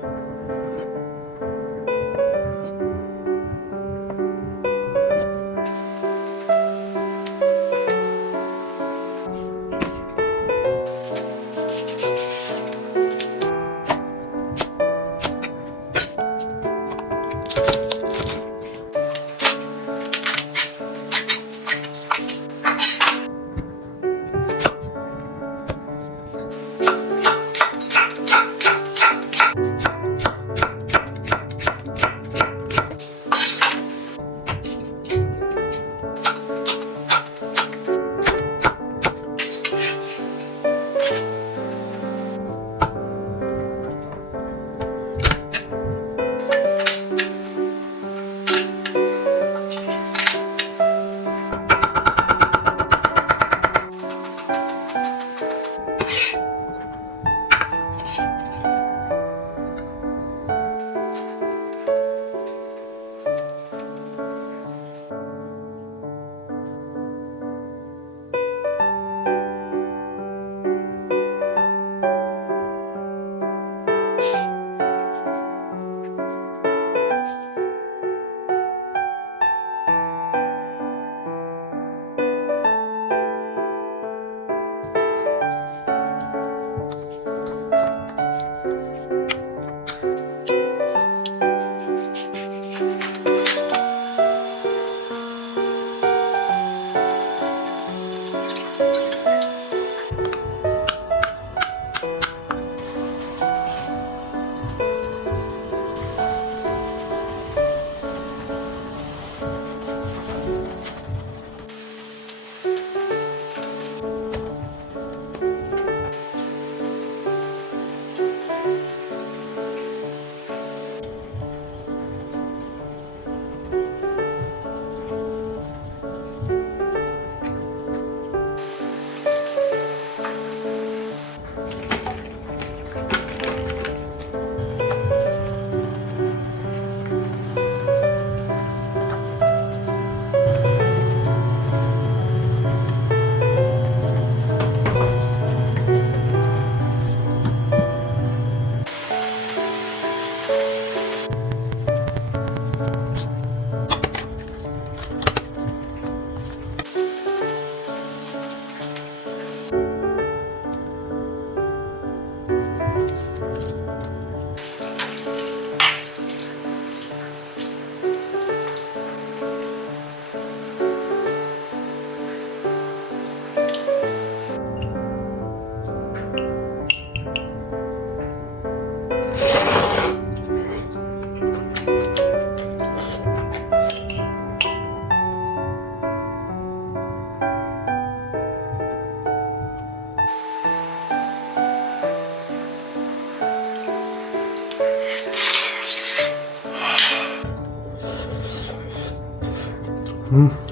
Thank you. Mm hmm.